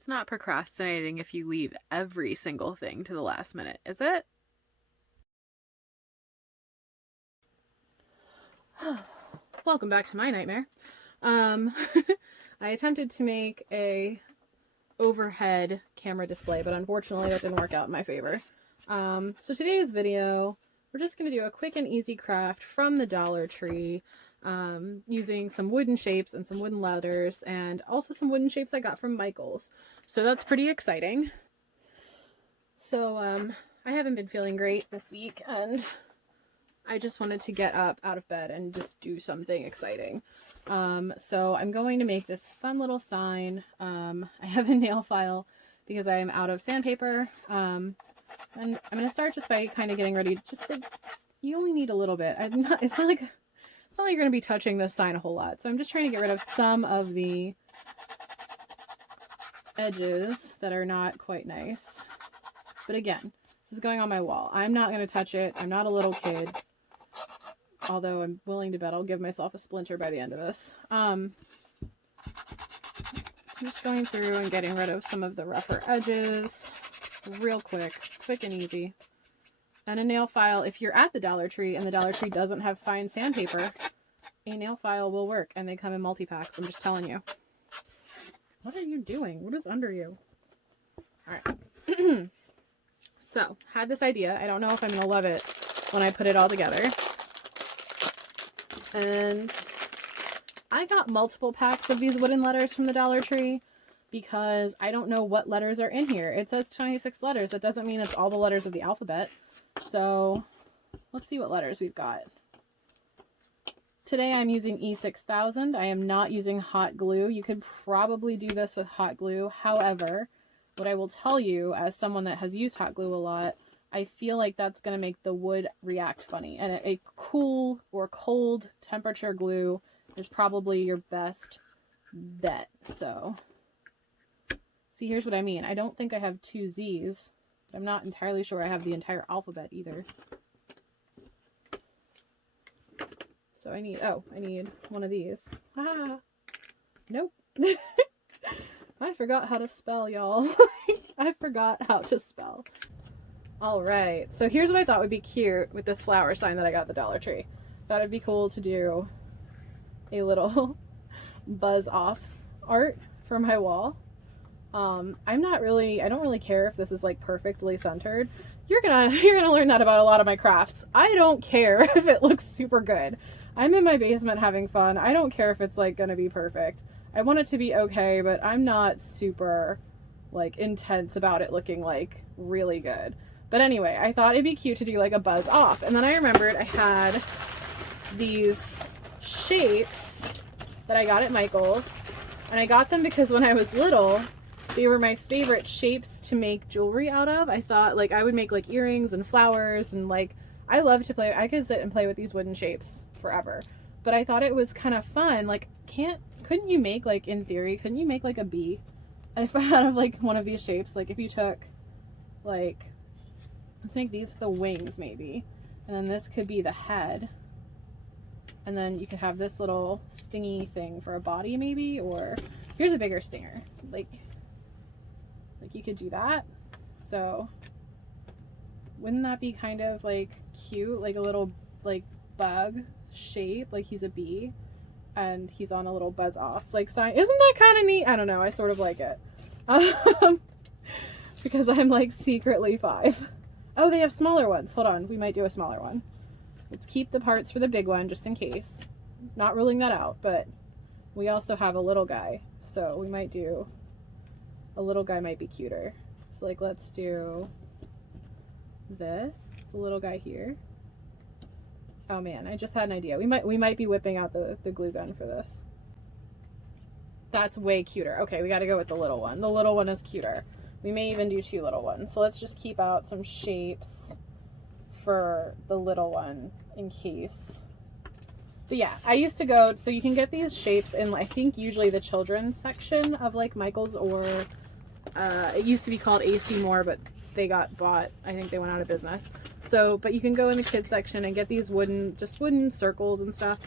It's not procrastinating if you leave every single thing to the last minute, is it? Welcome back to my nightmare. I attempted to make a overhead camera display, but unfortunately that didn't work out in my favor. So today's video, we're just going to do a quick and easy craft from the Dollar Tree, using some wooden shapes and some wooden letters, and also some wooden shapes I got from Michaels. So that's pretty exciting. So I haven't been feeling great this week, and I just wanted to get up out of bed and just do something exciting. So I'm going to make this fun little sign. I have a nail file because I am out of sandpaper. And I'm going to start just by kind of getting ready. You only need a little bit. It's not like you're going to be touching this sign a whole lot. So I'm just trying to get rid of some of the edges that are not quite nice. But again, this is going on my wall. I'm not going to touch it. I'm not a little kid. Although I'm willing to bet I'll give myself a splinter by the end of this. I'm just going through and getting rid of some of the rougher edges real quick and easy. And a nail file, if you're at the Dollar Tree and the Dollar Tree doesn't have fine sandpaper, a nail file will work, and they come in multi-packs, I'm just telling you. What are you doing? What is under you? Alright. So, had this idea. I don't know if I'm going to love it when I put it all together. And I got multiple packs of these wooden letters from the Dollar Tree because I don't know what letters are in here. It says 26 letters. That doesn't mean it's all the letters of the alphabet. So let's see what letters we've got. Today I'm using E6000. I am not using hot glue. You could probably do this with hot glue. However, what I will tell you, as someone that has used hot glue a lot, I feel like that's going to make the wood react funny. And a cool or cold temperature glue is probably your best bet. So, see, here's what I mean. I don't think I have two Z's. But I'm not entirely sure I have the entire alphabet either. So I need one of these. Ah, nope. I forgot how to spell, y'all. I forgot how to spell. Alright, so here's what I thought would be cute with this flower sign that I got at the Dollar Tree. Thought it'd be cool to do a little buzz off art for my wall. I don't really care if this is like perfectly centered. You're gonna learn that about a lot of my crafts. I don't care if it looks super good. I'm in my basement having fun. I don't care if it's like gonna be perfect. I want it to be okay, but I'm not super like intense about it looking like really good. But anyway, I thought it'd be cute to do like a buzz off. And then I remembered I had these shapes that I got at Michael's. And I got them because when I was little, they were my favorite shapes to make jewelry out of. I thought like I would make like earrings and flowers, and like I love to play. I could sit and play with these wooden shapes forever. But I thought it was kind of fun. Like couldn't you make like, in theory, couldn't you make like a bee out of like one of these shapes? Like if you took like, let's make these the wings maybe, and then this could be the head, and then you could have this little stingy thing for a body maybe, or here's a bigger stinger. Like you could do that. So wouldn't that be kind of like cute, like a little like bug shape, like he's a bee and he's on a little buzz off like sign. Isn't that kind of neat? I don't know, I sort of like it. Because I'm like secretly 5. Oh, they have smaller ones. Hold on, we might do a smaller one. Let's keep the parts for the big one just in case. Not ruling that out, but we also have a little guy, so we might do a little guy might be cuter. So like let's do this. It's a little guy here. Oh man, I just had an idea. We might be whipping out the glue gun for this. That's way cuter. Okay, we got to go with the little one. The little one is cuter. We may even do 2 little ones. So let's just keep out some shapes for the little one in case. But yeah, I used to go, so you can get these shapes in, I think, usually the children's section of like Michael's, or it used to be called AC Moore, but they got bought. I think they went out of business. So, but you can go in the kids section and get these wooden circles and stuff.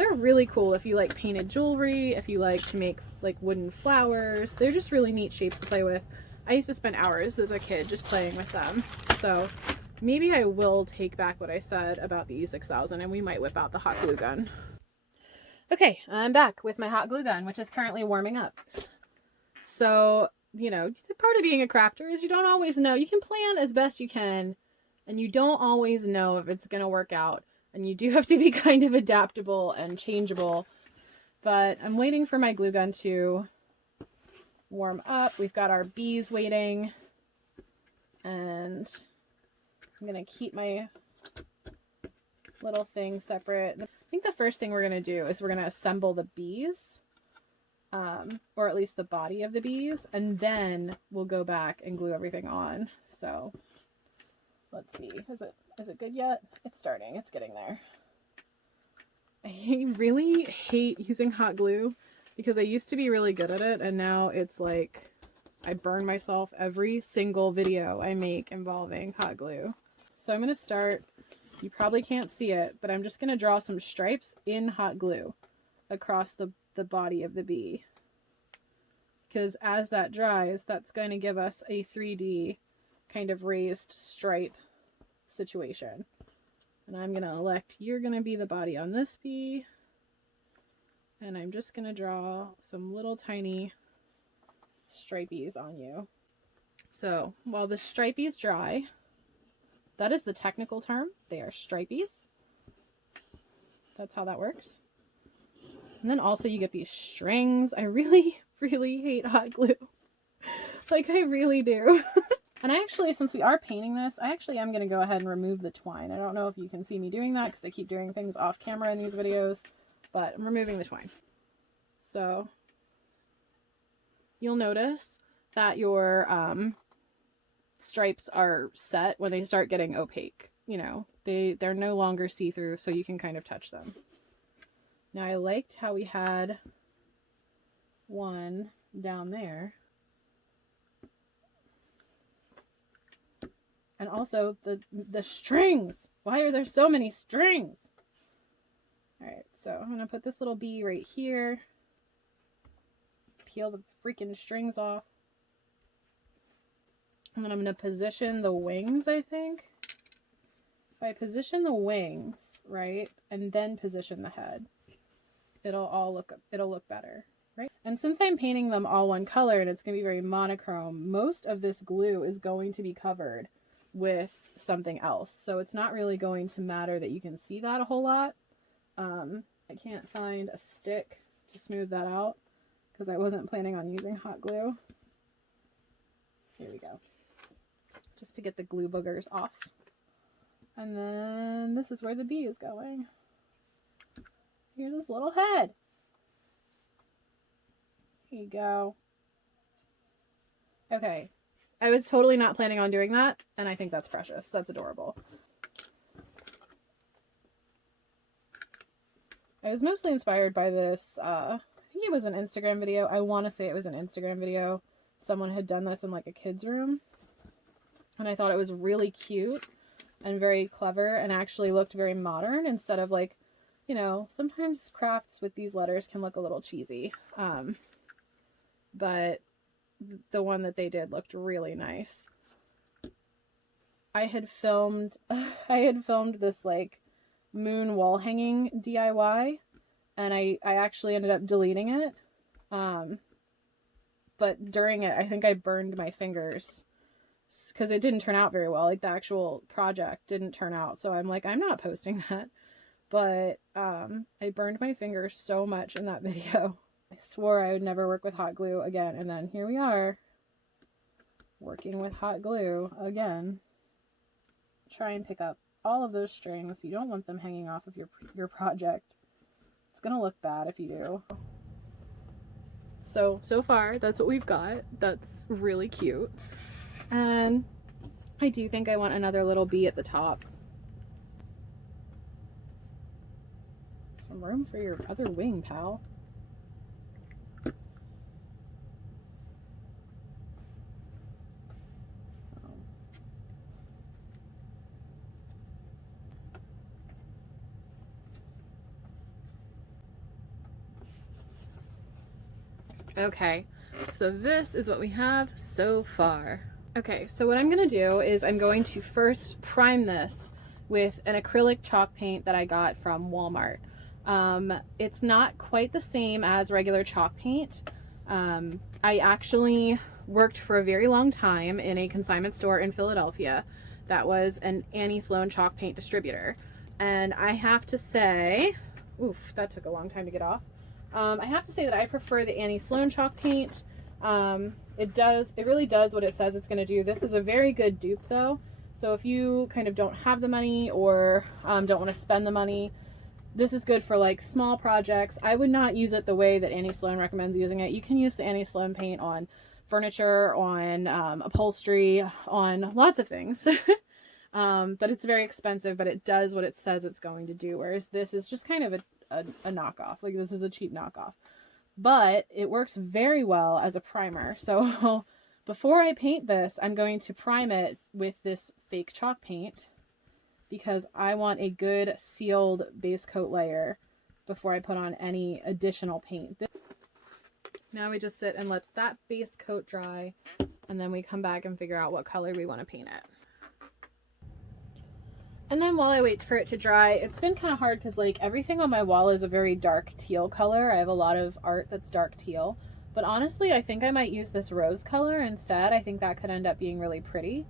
they're really cool if you like painted jewelry, if you like to make like wooden flowers. They're just really neat shapes to play with. I used to spend hours as a kid just playing with them. So maybe I will take back what I said about the E6000 and we might whip out the hot glue gun. Okay, I'm back with my hot glue gun, which is currently warming up. So, you know, part of being a crafter is you don't always know. You can plan as best you can, and you don't always know if it's going to work out. And you do have to be kind of adaptable and changeable. But I'm waiting for my glue gun to warm up. We've got our bees waiting. And I'm going to keep my little thing separate. I think the first thing we're going to do is we're going to assemble the bees. Or at least the body of the bees. And then we'll go back and glue everything on. So let's see. Is it good yet? It's starting. It's getting there. I really hate using hot glue because I used to be really good at it, and now it's like I burn myself every single video I make involving hot glue. So I'm going to start, you probably can't see it, but I'm just going to draw some stripes in hot glue across the body of the bee. Because as that dries, that's going to give us a 3D kind of raised stripe situation. And I'm going to elect, you're going to be the body on this bee. And I'm just going to draw some little tiny stripies on you. So while the stripies dry, that is the technical term. They are stripies. That's how that works. And then also you get these strings. I really, really hate hot glue. Like I really do. And I actually, since we are painting this, I actually am going to go ahead and remove the twine. I don't know if you can see me doing that because I keep doing things off camera in these videos, but I'm removing the twine. So you'll notice that your stripes are set when they start getting opaque. You know, they're no longer see-through, so you can kind of touch them. Now I liked how we had one down there. And also the strings. Why are there so many strings? All right, so I'm going to put this little bee right here. Peel the freaking strings off. And then I'm going to position the wings, I think. If I position the wings, right, and then position the head, it'll look better, right? And since I'm painting them all one color and it's going to be very monochrome, most of this glue is going to be covered with something else. So it's not really going to matter that you can see that a whole lot. I can't find a stick to smooth that out because I wasn't planning on using hot glue. Here we go. Just to get the glue boogers off. And then this is where the bee is going. Here's his little head. Here you go. Okay. I was totally not planning on doing that, and I think that's precious. That's adorable. I was mostly inspired by this, I think it was an Instagram video. I want to say it was an Instagram video. Someone had done this in like a kid's room, and I thought it was really cute and very clever and actually looked very modern instead of like, you know, sometimes crafts with these letters can look a little cheesy. But the one that they did looked really nice. I had filmed this like moon wall hanging DIY, and I actually ended up deleting it. But during it, I think I burned my fingers because it didn't turn out very well. Like the actual project didn't turn out. So I'm like, I'm not posting that. But I burned my fingers so much in that video. I swore I would never work with hot glue again, and then here we are, working with hot glue again. Try and pick up all of those strings. You don't want them hanging off of your project. It's gonna look bad if you do. So far, that's what we've got. That's really cute. And I do think I want another little bee at the top. Some room for your other wing, pal. Okay, so this is what we have so far. Okay, so what I'm going to do is I'm going to first prime this with an acrylic chalk paint that I got from Walmart. It's not quite the same as regular chalk paint. I actually worked for a very long time in a consignment store in Philadelphia that was an Annie Sloan chalk paint distributor. And I have to say, oof, that took a long time to get off. I have to say that I prefer the Annie Sloan chalk paint. It really does what it says it's going to do. This is a very good dupe though. So if you kind of don't have the money or don't want to spend the money, this is good for like small projects. I would not use it the way that Annie Sloan recommends using it. You can use the Annie Sloan paint on furniture, on upholstery, on lots of things. But it's very expensive, but it does what it says it's going to do. Whereas this is just kind of a knockoff. Like this is a cheap knockoff. But it works very well as a primer. So before I paint this, I'm going to prime it with this fake chalk paint because I want a good sealed base coat layer before I put on any additional paint. Now we just sit and let that base coat dry, and then we come back and figure out what color we want to paint it. And then while I wait for it to dry, it's been kind of hard because like everything on my wall is a very dark teal color. I have a lot of art that's dark teal. But honestly, I think I might use this rose color instead. I think that could end up being really pretty.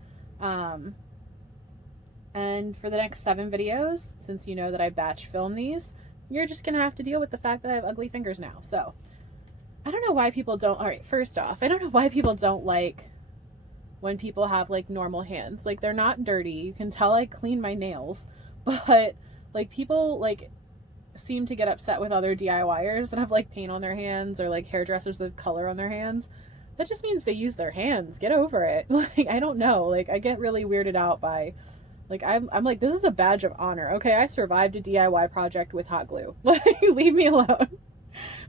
And for the next 7 videos, since you know that I batch film these, you're just going to have to deal with the fact that I have ugly fingers now. So I don't know why people don't, all right, first off, I don't know why people don't like when people have like normal hands. Like they're not dirty. You can tell I clean my nails, but like people like seem to get upset with other DIYers that have like paint on their hands or like hairdressers with color on their hands. That just means they use their hands. Get over it. Like, I don't know. Like I get really weirded out by like, I'm like, this is a badge of honor. Okay, I survived a DIY project with hot glue. Like, leave me alone.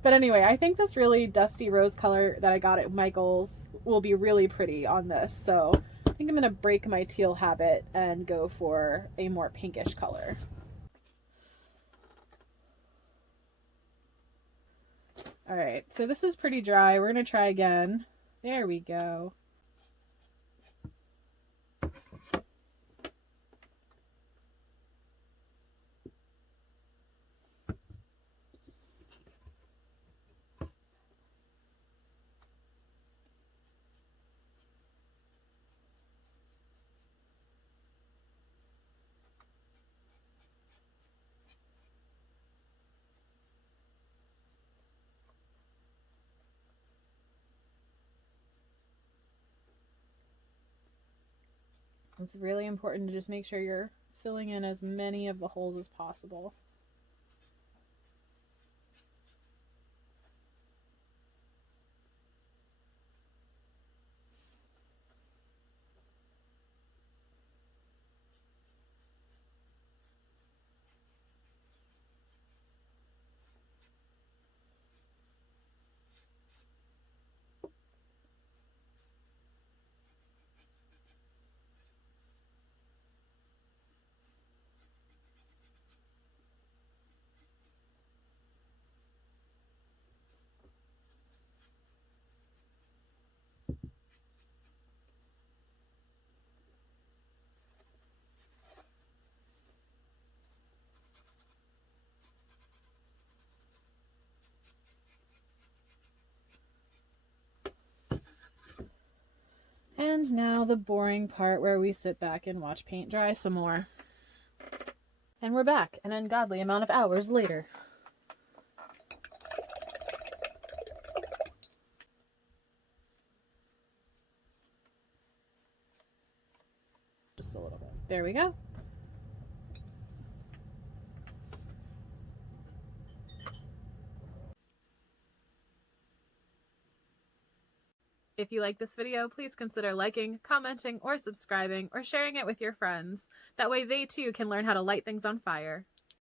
But anyway, I think this really dusty rose color that I got at Michael's will be really pretty on this. So I think I'm going to break my teal habit and go for a more pinkish color. All right, so this is pretty dry. We're going to try again. There we go. It's really important to just make sure you're filling in as many of the holes as possible. And now the boring part where we sit back and watch paint dry some more. And we're back an ungodly amount of hours later. Just a little bit. There we go. If you like this video, please consider liking, commenting, or subscribing, or sharing it with your friends. That way they too can learn how to light things on fire.